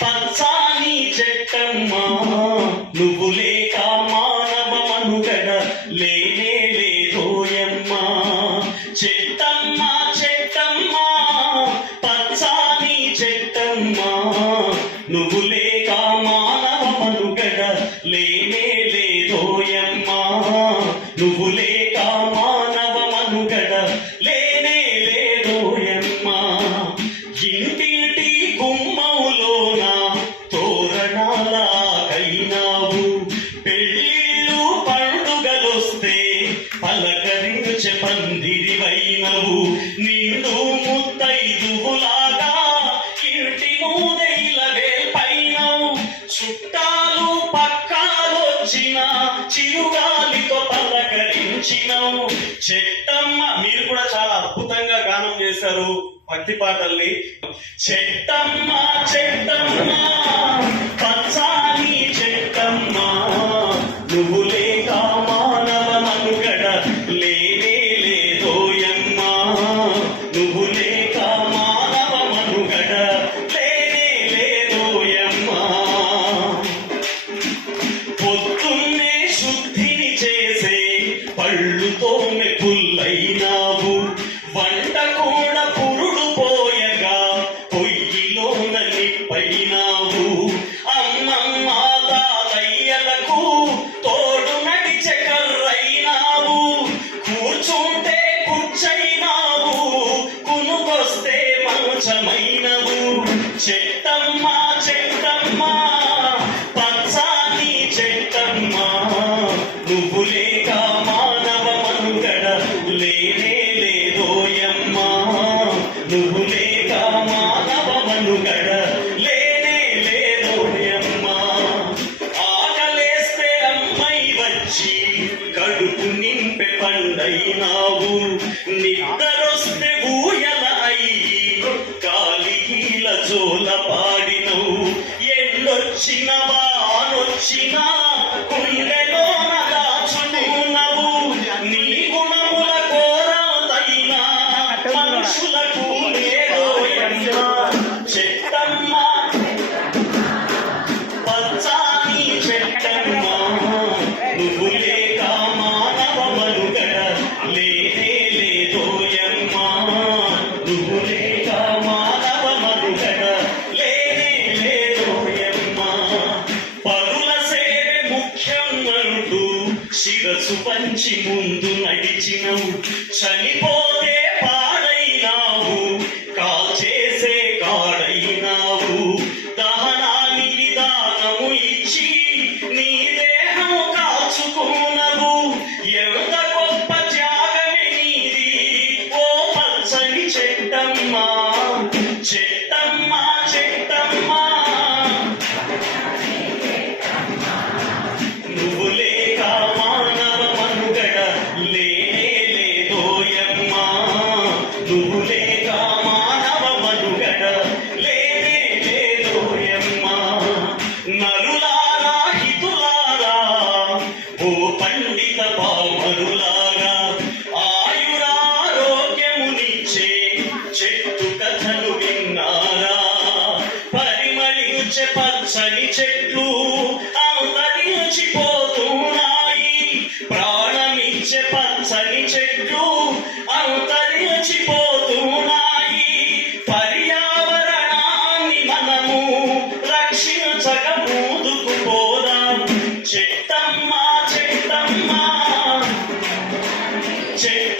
పచ్చాని చెట్టమ్మా నువ్వు లేక మానవ మనుగడ లేనే లేదోయమ్మా. చెట్టమ్మా చెట్టమ్మా పచ్చాని చెట్టమ్మా నువ్వు లేక మానవ మనుగడ లేనే లేదోయమ్మా. నువ్వు లేక మానవ మనుగడ లేనే లేదోయమ్మా. ఇంటింటి గుమ్మములోన తోరణాలకైనావు, పెళ్ళిళ్ళు పండుగలొస్తే పలకరించే పందిరివైనవు. నిండు ముత్తైదువులాగా ఇంటి మూదైల వేల్పైనవు. చుట్టాలు పక్కాలొచ్చిన చిరుగాలితో పలకరించినవు. చెట్టమ్మ మీరు కూడా చాలా అద్భుతంగా గానం చేశారు భక్తి పాటల్ని. చెట్టమ్మ చెట్టమ్మ పచ్చాని చెట్టమ్మ నువ్వు లేక మానవ మనుగడ లేనే లేదోయమ్మా. నువ్వు లేక మానవ మనుగడ లేనే లేదోయమ్మా. పొద్దున్నే శుద్ధిని చేసే పళ్ళుతో మెప్పుల్లైనావు. వంట కూడా పురుడు పోయగా పొయ్యిలోన నిప్పైనావు. అమ్మమ్మ తాతయ్యలకు తోడు నడిచే కర్రైనావు. కూర్చుంటే కుర్చైనావు, కునుకొస్తే మంచమైనవు. చెట్టమ్మ చెట్టమ్మ పచ్చాని చెట్టమ్మ నువ్వు లేక మానవ మనుగడ లేనే లేదోయమ్మా. నువ్వు లేక మానవ మనుగడ లేనే లేదోయమ్మా. ఆకలేస్తే అమ్మై వచ్చి కడుపు నింపే పండైనావు. నిద్రొస్తే ఊయల అయ్యి కాలిగీల జోల పాడినవు. ఎండొచ్చిన వానొచ్చినా గుండెలోన దాచుకున్నవు. నీ గుణముల కోరతైనా మనుషులకు లేదోయమ్మా. చెట్టమ్మ పచ్చాని చెట్టమ్మ నువ్వు లేక మానవ మనుగడ లేనే లేదోయమ్మా. నువ్వు లేక మానవ మనుగడ లేనే లేదోయమ్మా. పరుల సేవే ముఖ్యం అంటూ శిరసు పంచి ముందు నడిచినవు. చనిపోతే పాడైనావు, కాల్చేసే కాడైనావు. దహనానికి దానము ఇచ్చి నీ దేహము కాచుకున్నవు. ఎంత గొప్ప త్యాగమే నీది ఓ పచ్చని చెట్టమ్మా. చెట్టమ్మ చెట్టమ్మ నువ్వు లేక మానవ మనుగడ లేనే లేదోయమ్మా. నువ్వు లేక మానవ మనుగడ లేనే లేదోయమ్మా. నరులారా హితులారా ఓ పండిత పామరులారా, ఆయురారోగ్యమునిచ్చే చెట్టు కథను విన్నారా? పరిమళించే పచ్చని చెట్లు అంతరించిపోతున్నాయి. ప్రాణమిచ్చే పచ్చని చెట్లు అంతరించిపోతున్నాయి. పర్యావరణాన్ని మనము రక్షించక ముందుకు పోదాం. చెట్టమ్మ చెట్టమ్మ చెట్టు